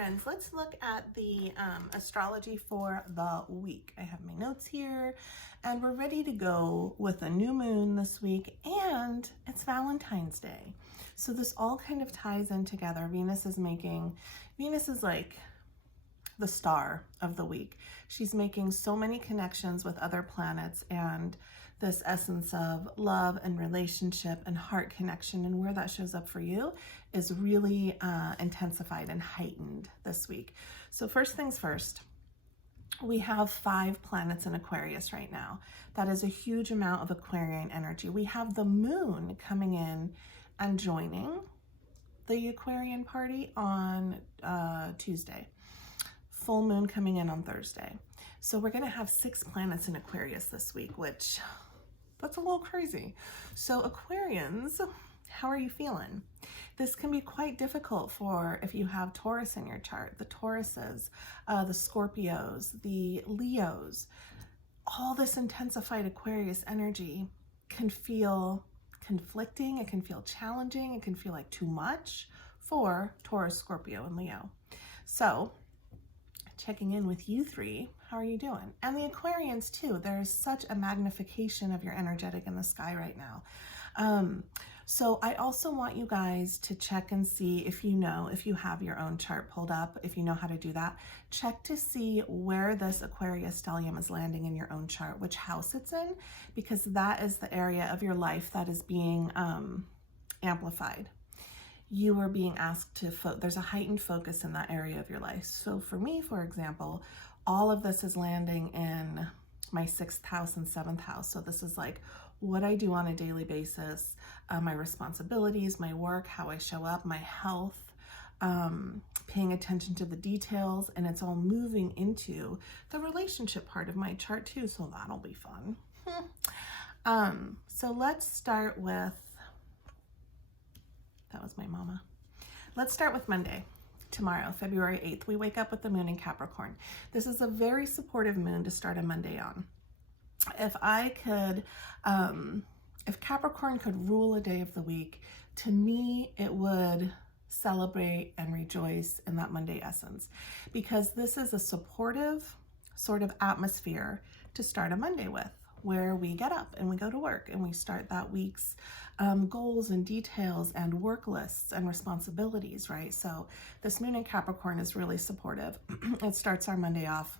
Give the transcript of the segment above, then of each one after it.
friends, let's look at the astrology for the week. I have my notes here and we're ready to go with a new moon this week, and it's Valentine's Day. So this all kind of ties in together. Venus is like the star of the week. She's making so many connections with other planets, and this essence of love and relationship and heart connection, and where that shows up for you is really intensified and heightened this week. So first things first, we have 5 planets in Aquarius right now. That is a huge amount of Aquarian energy. We have the moon coming in and joining the Aquarian party on Tuesday. Full moon coming in on Thursday. So we're going to have 6 planets in Aquarius this week, which that's a little crazy. So Aquarians, how are you feeling? This can be quite difficult for if you have Taurus in your chart. The Tauruses, the Scorpios, the Leos, all this intensified Aquarius energy can feel conflicting. It can feel challenging. It can feel like too much for Taurus, Scorpio, and Leo. So checking in with you 3, how are you doing? And the Aquarians too. There is such a magnification of your energetic in the sky right now. So I also want you guys to check and see if you have your own chart pulled up, if you know how to do that. Check to see where this Aquarius stellium is landing in your own chart, which house it's in, because that is the area of your life that is being amplified. You are being asked to there's a heightened focus in that area of your life. So for me, for example, all of this is landing in my 6th house and 7th house. So this is like what I do on a daily basis, my responsibilities, my work, how I show up, my health, paying attention to the details, and it's all moving into the relationship part of my chart too. So that'll be fun. So let's start with, that was my mama. Let's start with Monday. Tomorrow, February 8th, we wake up with the moon in Capricorn. This is a very supportive moon to start a Monday on. If Capricorn could rule a day of the week, to me, it would celebrate and rejoice in that Monday essence, because this is a supportive sort of atmosphere to start a Monday with, where we get up and we go to work and we start that week's goals and details and work lists and responsibilities, right? So this moon in Capricorn is really supportive. It starts our Monday off.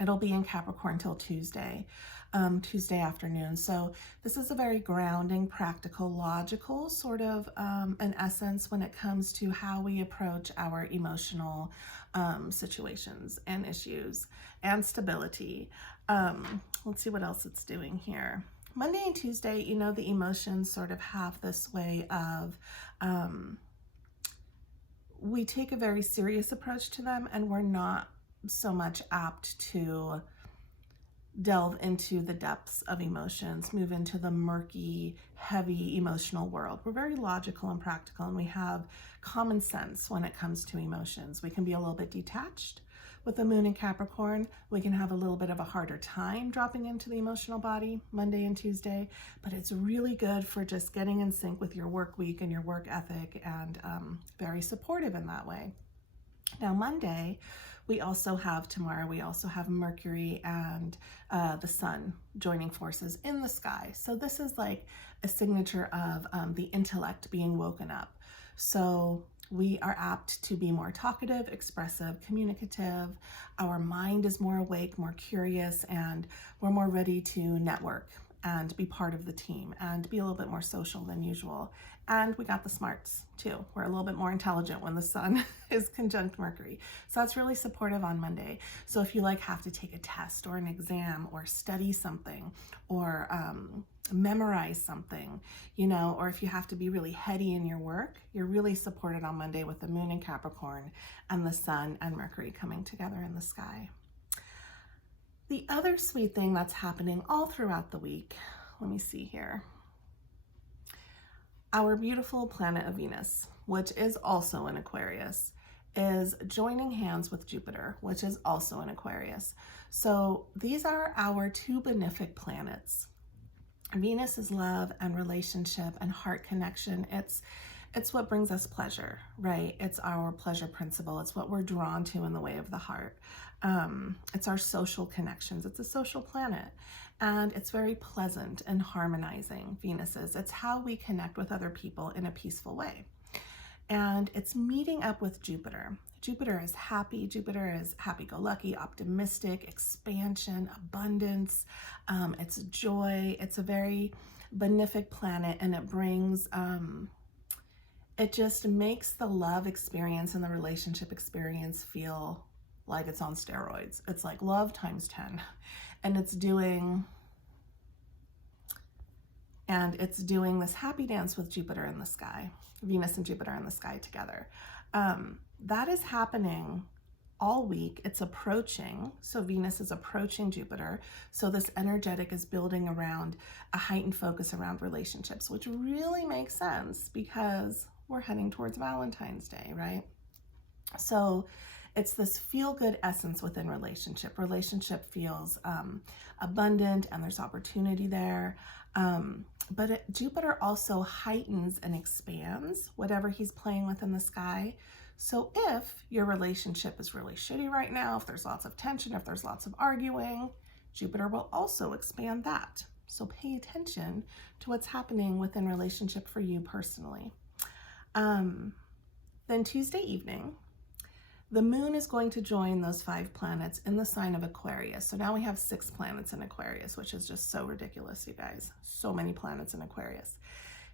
It'll be in Capricorn till Tuesday afternoon. So this is a very grounding, practical, logical sort of an essence when it comes to how we approach our emotional situations and issues and stability. Let's see what else it's doing here. Monday and Tuesday, the emotions sort of have this way of, we take a very serious approach to them, and we're not so much apt to delve into the depths of emotions, move into the murky, heavy emotional world. We're very logical and practical, and we have common sense when it comes to emotions. We can be a little bit detached. With the moon in Capricorn, we can have a little bit of a harder time dropping into the emotional body Monday and Tuesday, but it's really good for just getting in sync with your work week and your work ethic, and very supportive in that way. Now Monday, tomorrow we also have Mercury and the Sun joining forces in the sky. So this is like a signature of the intellect being woken up. So we are apt to be more talkative, expressive, communicative. Our mind is more awake, more curious, and we're more ready to network and be part of the team and be a little bit more social than usual. And we got the smarts too. We're a little bit more intelligent when the Sun is conjunct Mercury. So that's really supportive on Monday. So if you have to take a test or an exam or study something or memorize something, or if you have to be really heady in your work, you're really supported on Monday with the moon in Capricorn and the Sun and Mercury coming together in the sky. The other sweet thing that's happening all throughout the week, let me see here. Our beautiful planet of Venus, which is also in Aquarius, is joining hands with Jupiter, which is also in Aquarius. So these are our 2 benefic planets. Venus is love and relationship and heart connection. It's It's what brings us pleasure, right? It's our pleasure principle. It's what we're drawn to in the way of the heart. It's our social connections. It's a social planet. And it's very pleasant and harmonizing, Venus is. It's how we connect with other people in a peaceful way. And it's meeting up with Jupiter. Jupiter is happy. Jupiter is happy-go-lucky, optimistic, expansion, abundance. It's joy. It's a very benefic planet, and it brings, it just makes the love experience and the relationship experience feel like it's on steroids. It's like love times 10. And it's doing this happy dance with Jupiter in the sky, Venus and Jupiter in the sky together. That is happening all week. It's approaching. So Venus is approaching Jupiter. So this energetic is building around a heightened focus around relationships, which really makes sense because we're heading towards Valentine's Day, right? So it's this feel-good essence within relationship. Relationship feels abundant and there's opportunity there. But Jupiter also heightens and expands whatever he's playing with in the sky. So if your relationship is really shitty right now, if there's lots of tension, if there's lots of arguing, Jupiter will also expand that. So pay attention to what's happening within relationship for you personally. Then Tuesday evening, the moon is going to join those 5 planets in the sign of Aquarius. So now we have 6 planets in Aquarius, which is just so ridiculous, you guys. So many planets in Aquarius.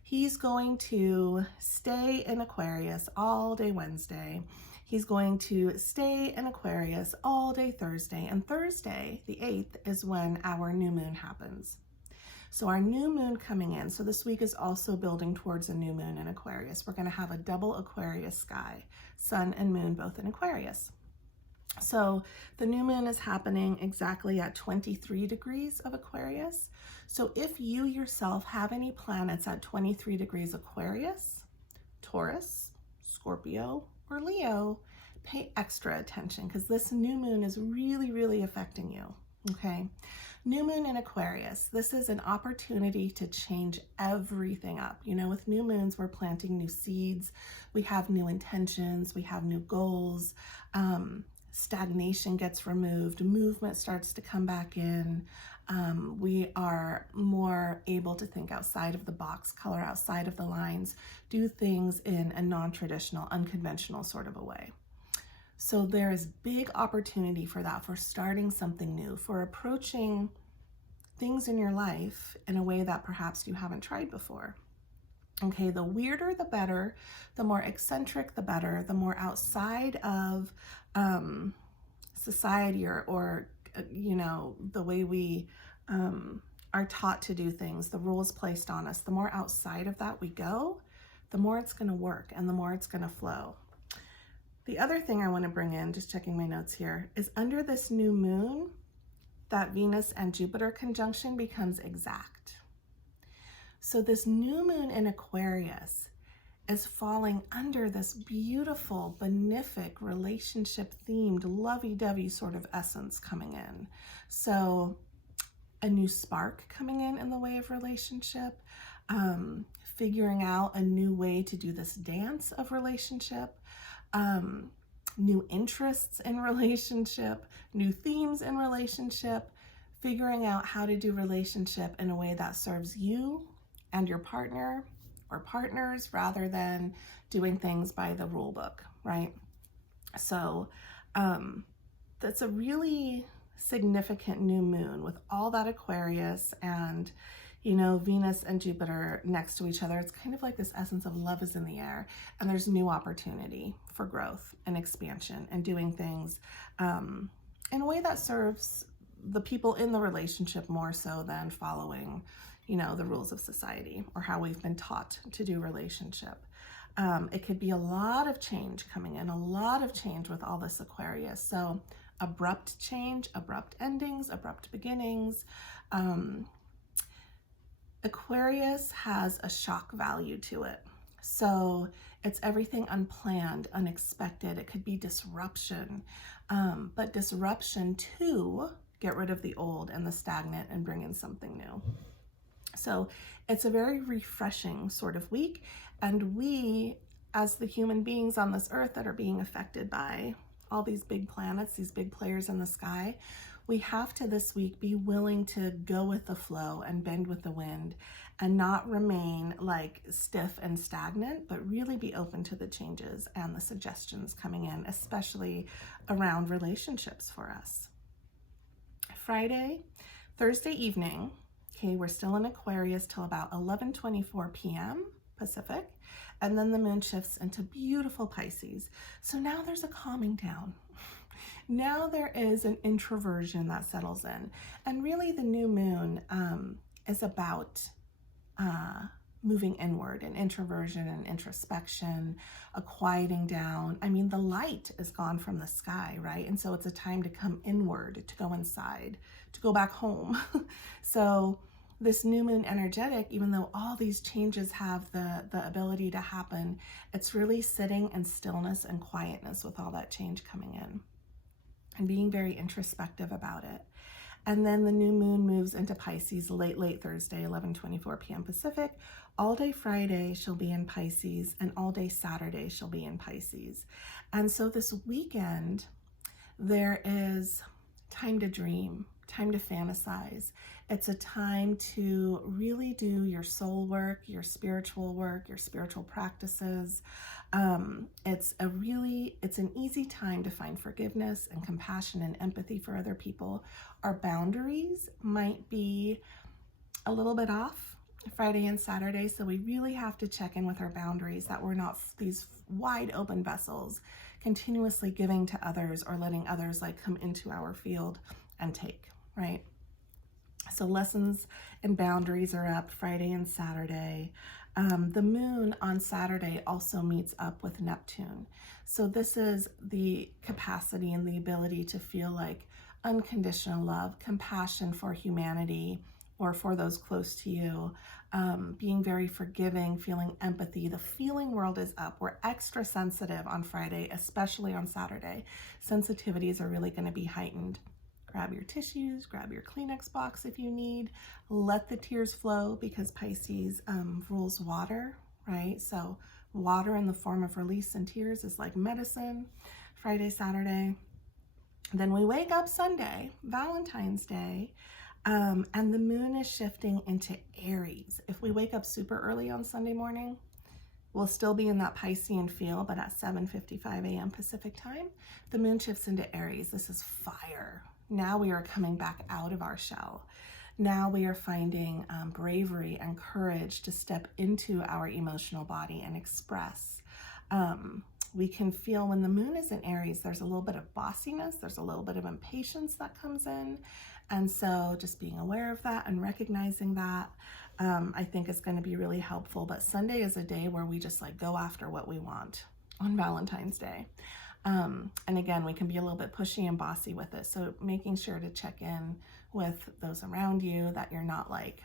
He's going to stay in Aquarius all day Wednesday. He's going to stay in Aquarius all day Thursday. And Thursday, the 8th, is when our new moon happens. So our new moon coming in, so this week is also building towards a new moon in Aquarius. We're going to have a double Aquarius sky, sun and moon both in Aquarius. So the new moon is happening exactly at 23 degrees of Aquarius. So if you yourself have any planets at 23 degrees Aquarius, Taurus, Scorpio, or Leo, pay extra attention because this new moon is really, really affecting you, okay? New moon in Aquarius, this is an opportunity to change everything up. You know, with new moons, we're planting new seeds. We have new intentions. We have new goals. Stagnation gets removed. Movement starts to come back in. We are more able to think outside of the box, color outside of the lines, do things in a non-traditional, unconventional sort of a way. So there is big opportunity for that, for starting something new, for approaching things in your life in a way that perhaps you haven't tried before. Okay, the weirder the better, the more eccentric the better, the more outside of society or you know, the way we are taught to do things, the rules placed on us, the more outside of that we go, the more it's going to work and the more it's going to flow. The other thing I want to bring in, just checking my notes here, is under this new moon, that Venus and Jupiter conjunction becomes exact. So this new moon in Aquarius is falling under this beautiful, benefic, relationship-themed, lovey-dovey sort of essence coming in. So a new spark coming in the way of relationship, figuring out a new way to do this dance of relationship, new interests in relationship, new themes in relationship, figuring out how to do relationship in a way that serves you and your partner or partners rather than doing things by the rule book, right? So that's a really significant new moon with all that Aquarius and, you know, Venus and Jupiter next to each other. It's kind of like this essence of love is in the air, and there's new opportunity for growth and expansion and doing things in a way that serves the people in the relationship more so than following, you know, the rules of society or how we've been taught to do relationship. It could be a lot of change coming in, a lot of change with all this Aquarius. So abrupt change, abrupt endings, abrupt beginnings. Aquarius has a shock value to it. So it's everything unplanned, unexpected. It could be disruption, but disruption to get rid of the old and the stagnant and bring in something new. So it's a very refreshing sort of week. And we, as the human beings on this earth that are being affected by all these big planets, these big players in the sky, we have to this week be willing to go with the flow and bend with the wind and not remain like stiff and stagnant, but really be open to the changes and the suggestions coming in, especially around relationships for us. Thursday evening, okay, we're still in Aquarius till about 11:24 p.m. Pacific, and then the moon shifts into beautiful Pisces. So now there's a calming down. Now there is an introversion that settles in. And really the new moon is about moving inward, and introversion and introspection, a quieting down. I mean, the light is gone from the sky, right? And so it's a time to come inward, to go inside, to go back home. So this new moon energetic, even though all these changes have the ability to happen, it's really sitting in stillness and quietness with all that change coming in and being very introspective about it. And then the new moon moves into Pisces late Thursday, 11:24 p.m. Pacific. All day Friday, she'll be in Pisces, and all day Saturday, she'll be in Pisces. And so this weekend, there is time to dream, time to fantasize. It's a time to really do your soul work, your spiritual practices. It's an easy time to find forgiveness and compassion and empathy for other people. Our boundaries might be a little bit off Friday and Saturday, so we really have to check in with our boundaries, that we're not these wide open vessels continuously giving to others or letting others like come into our field and take, right? So lessons and boundaries are up Friday and Saturday. The moon on Saturday also meets up with Neptune. So this is the capacity and the ability to feel like unconditional love, compassion for humanity or for those close to you, being very forgiving, feeling empathy. The feeling world is up. We're extra sensitive on Friday, especially on Saturday. Sensitivities are really going to be heightened. Grab your tissues, grab your Kleenex box if you need. Let the tears flow, because Pisces rules water, right? So water in the form of release and tears is like medicine. Friday, Saturday. Then we wake up Sunday, Valentine's Day, and the moon is shifting into Aries. If we wake up super early on Sunday morning, we'll still be in that Piscean feel, but at 7:55 a.m. Pacific time, the moon shifts into Aries. This is fire. Now we are coming back out of our shell. Now we are finding bravery and courage to step into our emotional body and express. We can feel when the moon is in Aries, there's a little bit of bossiness, there's a little bit of impatience that comes in. And so just being aware of that and recognizing that, I think is going to be really helpful. But Sunday is a day where we just like go after what we want on Valentine's Day. And again, we can be a little bit pushy and bossy with it. So making sure to check in with those around you, that you're not like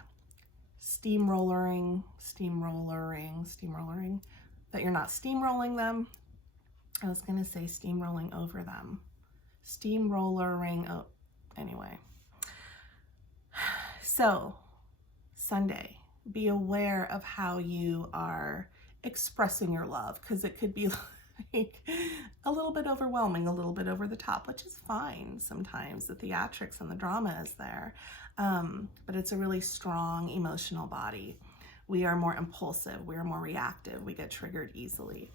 steamrollering, that you're not steamrolling them. I was going to say steamrolling over them. Steamrollering, oh, anyway. So Sunday, be aware of how you are expressing your love, because it could be like a little bit overwhelming, a little bit over the top, which is fine sometimes. The theatrics and the drama is there, but it's a really strong emotional body. We are more impulsive, we are more reactive, we get triggered easily.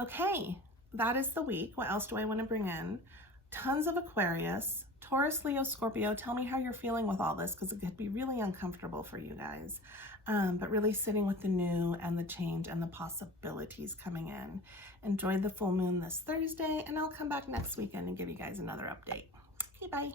Okay, that is the week. What else do I want to bring in? Tons of Aquarius, Taurus, Leo, Scorpio. Tell me how you're feeling with all this, because it could be really uncomfortable for you guys. But really sitting with the new and the change and the possibilities coming in. Enjoy the full moon this Thursday, and I'll come back next weekend and give you guys another update. Okay, bye.